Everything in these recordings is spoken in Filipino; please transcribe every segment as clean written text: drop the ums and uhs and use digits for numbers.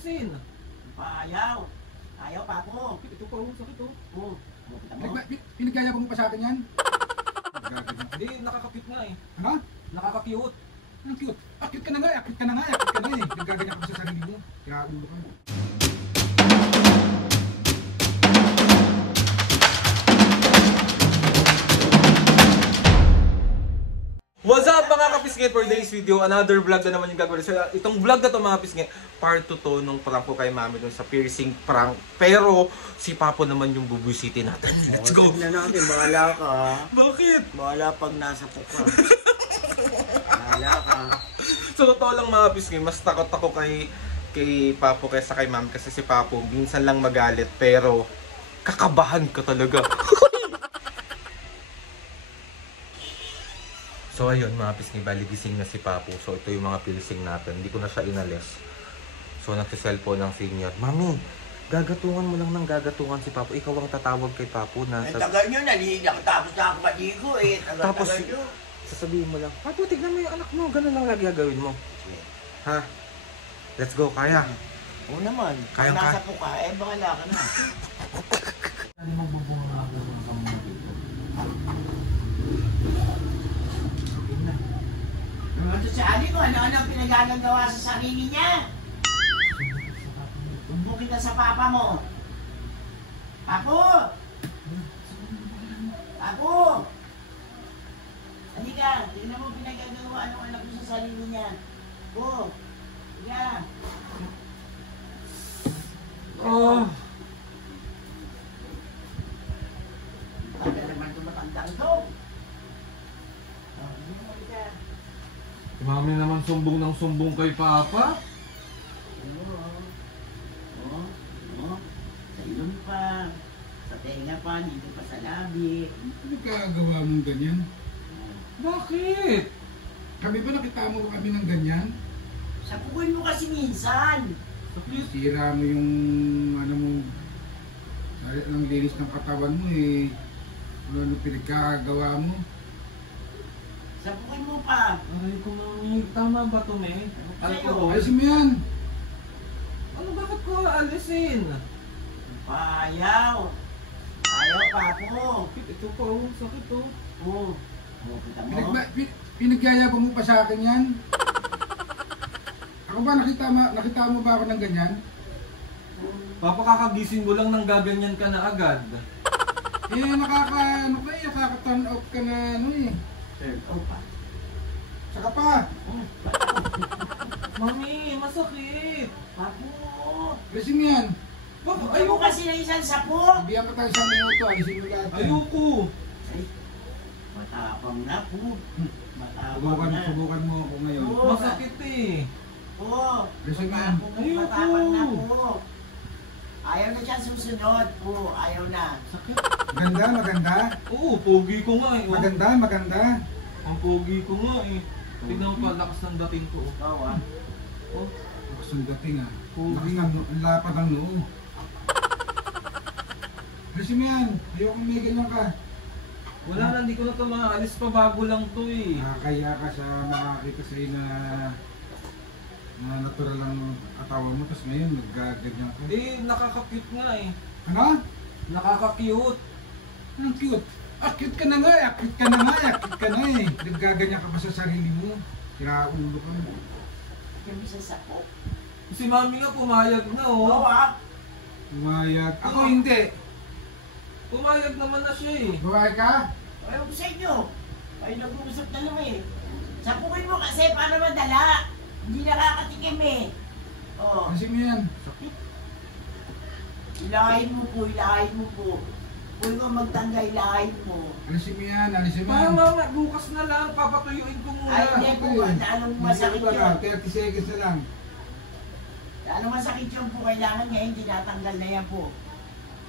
alisin. Ayaw. Ayaw pa ako. Ito pa, sakit oh. Oo. Pinagkaya mo pa sa akin yan? Hindi, nakakapit nga eh. Ano? Nakaka-cute. Ang cute. Cute ka na nga, cute ka na nga, cute ka na eh. Naggaganyan ka pa sa sarili mo. Kaya ulo ka. What's up mga kapisngit, for today's video, another vlog na naman yung gagawin. So itong vlog na to mga kapisngit, part 2 to nung prank ko kay mami dun sa piercing prank. Pero si Papo naman yung bubusitin natin. Let's go! Tignan natin, bahala ka. Bakit? Bahala pag nasa po ka. Bahala ka. So totoo lang mga kapisngit, mas takot ako kay Papo kaysa kay mami. Kasi si Papo minsan lang magalit pero kakabahan ka talaga. So ayun mga pisngi, bali gising na si Papo. So ito yung mga piercing natin. Hindi ko na siya inalis. So nagsiselfone ng senior. Mami, gagatungan mo lang ng gagatungan si Papo. Ikaw ang tatawag kay Papo na... Tagal nyo, nakatapos na ako maligo eh. Tapos Tagal nyo. sasabihin mo lang, Papo, tignan mo yung anak mo. Ganun lang lagi gagawin mo. Ha? Let's go, kaya. Oo naman. Kaya Kung nasa po ka, eh bahala ka na. Ano mo bubunga ako ng kamay? Ito si Ali ko, ano pinagagagawa sa sarili niya? Tumbukin ka sa papa mo. Papo! Papo! Halika, tignan mo pinagagawa ng anak mo sa sarili niya. Po! Halika! Oh! Tagal naman ito matandang ito. Hindi mo halika. Mami naman sumbong ng sumbong kay Papa. Oo. Sa ilong pa. Sa tenga pa, dito pa sa labi. Ano kagawa mong ganyan? Bakit? Kami ba nakita mo kami ng ganyan? Sapukin mo kasi minsan. Sira mo yung ano mo, ang linis ng katawan mo eh. Ano pinagkagawa mo? Sapukin mo pa. Aray ko, Mami. Tama ba ito, May? Alcohol? Alisin mo yan! Ano, bakit ko alisin? Ayaw. Ayaw pa ako. Ito pa, oh. Sakit, oh. Oo. Kita mo? Pinagyaya mo pa sa akin yan? Ako ba nakita mo ba ako ng ganyan? Papa, kakagising mo lang nang gaganyan ka na agad. Eh nakaka-turn off ka na ano eh. Oo pa. Saka pa, Mami, masakit. Papo. alisin mo yan. Papa, Ayoko ayoko. kasi ng isang sapo. Bigyan ka tayo sa minuto, alisin mo lahat yan. Ayoko. Ay, matapang na po. Matapang na. Subukan mo ako ngayon. Oo. Masakit eh. Oo. Alisin mo yan. Matapang na po. Ayaw na siya susunod po. Ayaw na. Sakit. Maganda. Oo, pogi ko nga eh. Oh. Maganda. Ang pogi ko nga eh. Tignan mo pa, lakas ng dating ko. Oh. Ikaw ah. Oh. Gusto ng dating ah. Pogi. Ang lapad ng noo. Alisin mo yan. Ayoko may ganyan ka. Wala na, hindi ko na ito maalis pa. Bago lang to eh. Nakakaya ka sa makakita sa'yo na natural lang katawan mo. Tapos ngayon naggaganyan ka. Hindi, nakaka-cute nga eh. Ano? Nakaka-cute. Ang cute. Cute ka na nga. Cute ka na eh. Naggaganyan ka pa sa sarili mo. Kiraulo ka. Kami sa sapo. Si Mami nga pumayag na Oo oh. ah. Umayag. Ako hindi. Pumayag naman na siya eh. Babae ka? Ayaw ko sa inyo. Ay, nag-uusap na lang eh. Sapukin mo kasi para madala. Hindi nakakatikim eh. Oo. Alisin mo yan. Ilahin mo po. Huwag mo magtangga, ilahin mo. Alisin mo yan. Mama, bukas na lang. Papatuyuin ko muna. Ay, hindi po. Anong masakit yun? 30 seconds na lang. Anong masakit yun po? Kailangan ngayon tinatanggal na yan po.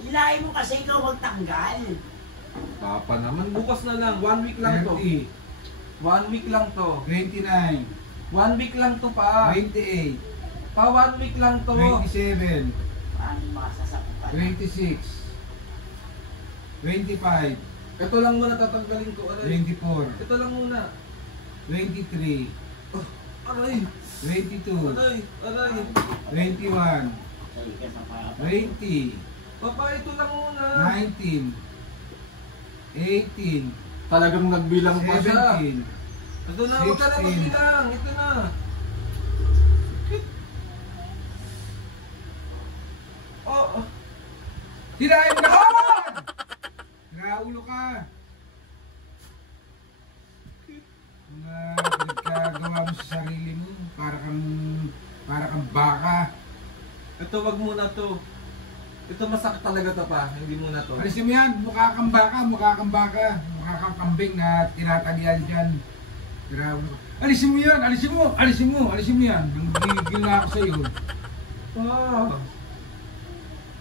Ilahin mo kasi ikaw magtanggal. Papa naman, bukas na lang. 1 week lang to. 30, 1 week lang to. 29, 1 week lang to pa. 28, Pa 1 week lang to. 27, Paano masasakupan? 26, 25, Ito lang muna tatanggalin ko. Aray. 24, Ito lang muna. 23, Aray. 22, Aray, aray. 21, Say ka sa papa. 20, Papa, ito lang muna. 19, 18, Talagang nagbilang pa siya. 17, Ito na, huwag ka na 16. magbilang. Ito na. Oh, Tirahin mo na agad! Nakaulo ka! Mga pinagkagawa mo sa sarili mo, para kang baka. ito wag muna to. Ito masakit talaga to pa. Hindi muna to. Alisin mo yan, mukha kang baka, mukha kang kambing na tinatalian dyan. Tirahin mo. Alisin mo yan, alisin mo yan. Nanggigil na ako sa'yo. Ah.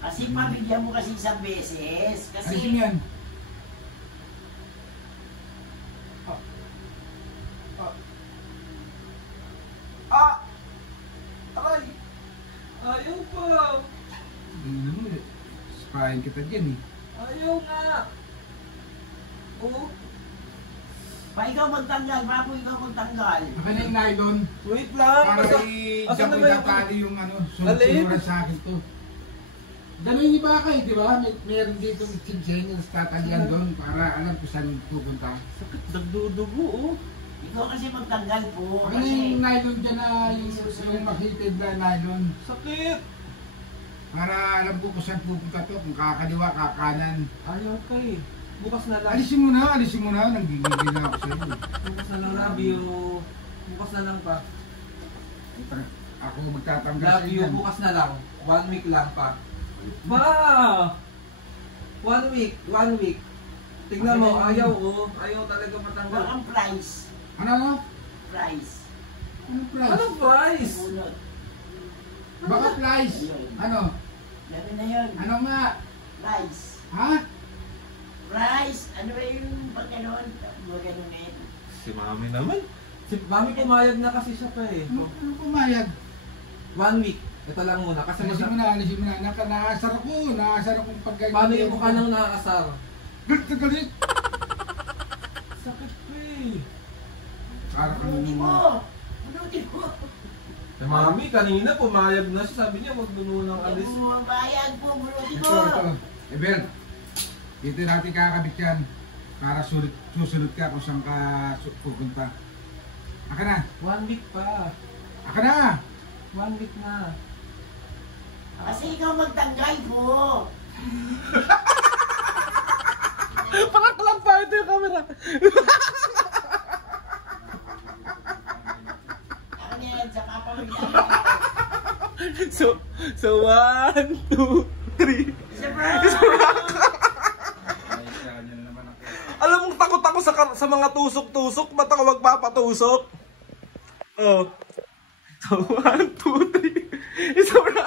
Kasi pabigyan mo kasi isang beses. Alisin mo yan. Ah! Aray! Ayaw pa! Ano mo, spahin kita dyan eh. Ayaw nga! Oh, Pa ikaw magtanggal, papo ikaw magtanggal. Baka na yung nylon. wait lang! Para Asan i-jump na ba yung... natali yung ano, Alin? sunod-sunuran sa akin to. Ganun yung baka eh, di ba? Meron dito chinchin yung tatalian doon para alam kung saan pupunta. Sakit, nagdudugo oh. Ikaw kasi magtanggal po. Ano yung Kasi nylon dyan na yung makitid na nylon? Sakit! Para alam ko kung saan pupunta to, kung kakaliwa, kakanan. Ayaw ka eh. Bukas na lang. Alisin mo na, nanggigigil na ako sa'yo. Bukas na lang, love you. Bukas na lang pa. Ako magtatanggal Love sa'yo you, yan. bukas na lang. 1 week lang pa. Ba! 1 week, 1 week. Tingnan mo, ayaw oh. Ayaw talaga matanggal. ang price. Ano? Price. Anong price? Anong price? Bunot. Baka price? Ano? Meron na yun. Ano nga? Price. Ha? Price. Ano ba yung pag ganon? Ganon eh. Si mami naman. Si mami pumayag na kasi siya pa eh. Ano pumayag? 1 week. Ito lang muna. Kasi Alisin mo na. Naasar akong pagkain. paano yung mukha nang nakakasar? Galit na galit. Sakit pa eh. Para kang... Bunutin mo. Bunutin mo. Si mami kanina pumayag na siya. Sabi niya wag doon ng alis. Yung mga bayad po, bunutin mo. Ito. Ebel, dito natin kakabit yan. Para susunod ka kung saan ka pupunta. Aka na. 1 week pa. Aka na. 1 week na. Kasi ikaw magtanggal po. Pakaklang pa ito yung camera. Ako na yan, sa kapamagtanggal. So 1, 2, 3. Isa bro! Alam mong takot ako sa mga tusok-tusok. Ba't ako magpapatusok? Oh. So 1, 2, 3. Isa na.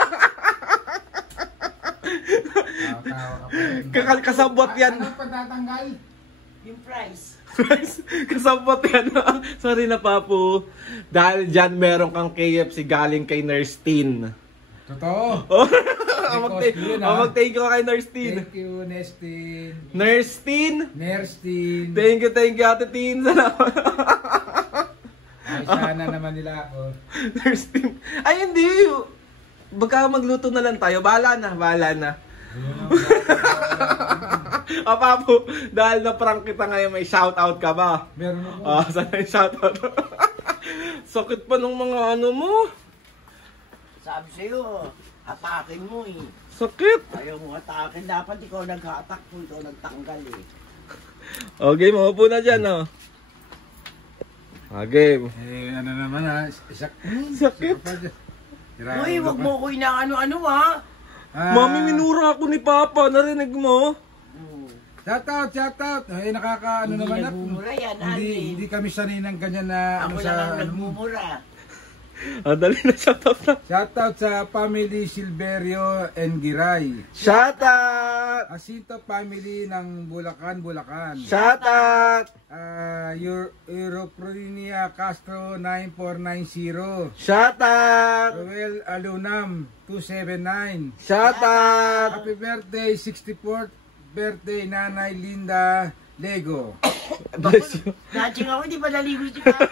Kasabot yan. Ano patatanggal? Yung price. Kasabot yan. Sorry na papu. Dahil dyan meron kang KFC galing kay Nurse Tin. Totoo. Oh, Because yun, ah. mag-thank you kay Nurse Tin. Thank you, Nestin. Nurse Tin. Nerstin. Thank you Ate Tin. Salamat. Ay, sana naman nila ako. Nurse Tin. Ay hindi. Baka magluto na lang tayo. Bahala na. O papu, dahil na-prank kita ngayon, may shoutout ka ba? Meron ako. Sana yung shoutout. Sakit pa ng mga ano mo. Sabi sa'yo, atakin mo eh. Sakit. Ayaw mo atakin. Dapat ikaw nag-attack kung ikaw nagtanggal eh. Okay, maupo na dyan, oh. Game. Eh, ano naman ha? Sakit. Uy, wag mo ko inaano-ano ha. Mami, minura ako ni Papa. Narinig mo? Shoutout. Eh, nakakaano Hindi naman na. nagmumura yan, Alvin. Hindi kami sanay ng ganyan na Ako ano lang ang sa ano mo. nagmumura. Dali na, shoutout na. Shoutout sa family Silverio and Giray. Shoutout! Asinto family ng Bulacan. Shoutout! Europronia Castro 9490. Shoutout! Roel Alunam 279. Shoutout! Happy birthday 64th birthday Nanay Linda Lego. Bless you. Dating ako, di ba naligo si Papa?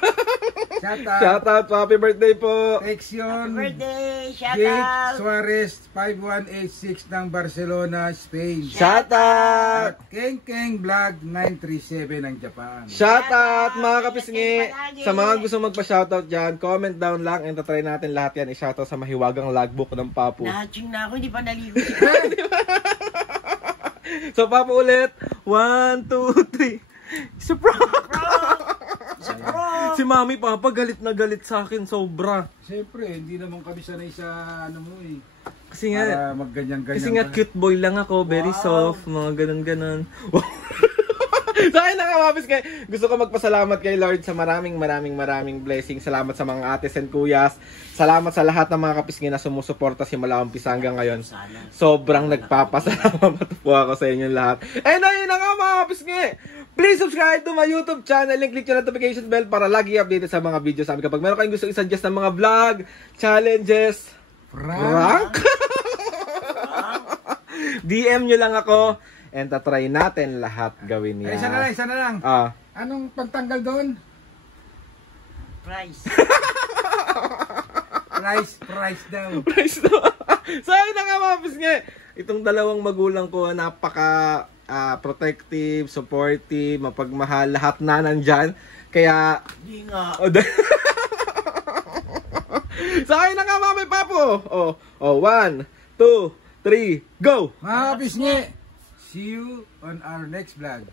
Shout out. Shout out po. Happy birthday po. Texion. Birthday, shout Jake out. Suarez 5186 ng Barcelona, Spain. Shout out. At Keng Keng Vlog 937 ng Japan. Shout out mga kapisngi. Sa mga gusto magpa-shoutout dyan, comment down lang and tatry natin lahat yan i-shoutout sa mahiwagang logbook ng Papu. Nahaching na ako, hindi pa naligo. So Papu ulit. 1, 2, 3. Isa prank. Si Mami Papa galit na galit sa akin sobra. Siyempre, hindi naman kami sanay sa ano mo eh. Kasi nga, Para magganyan-ganyan. kasi nga ka. cute boy lang ako, very soft, mga ganun-ganun. Sa akin na nga, Mapis, gusto ko magpasalamat kay Lord sa maraming blessings. Salamat sa mga ates and kuyas. Salamat sa lahat ng mga kapisngi na sumusuporta simula umpisa hanggang ngayon. Sobrang nagpapasalamat po ako sa inyong lahat. And ayun na nga mga kapisngi. Please subscribe to my YouTube channel and click yung notification bell para lagi updated sa mga videos namin. Kapag meron kayong gusto i-suggest ng mga vlog, challenges, prank, DM nyo lang ako. And tatry natin lahat gawin Ay, yan. isa na lang. Ah. Anong pagtanggal doon? Price. Price daw. Price na. So ayun na nga mga pisngi. Itong dalawang magulang ko napaka protective, supportive, mapagmahal, lahat na nandyan. Kaya Hindi nga. so ayun na nga Mami Papo. 1, 2, 3, go! Mga kapisngi, see you on our next vlog.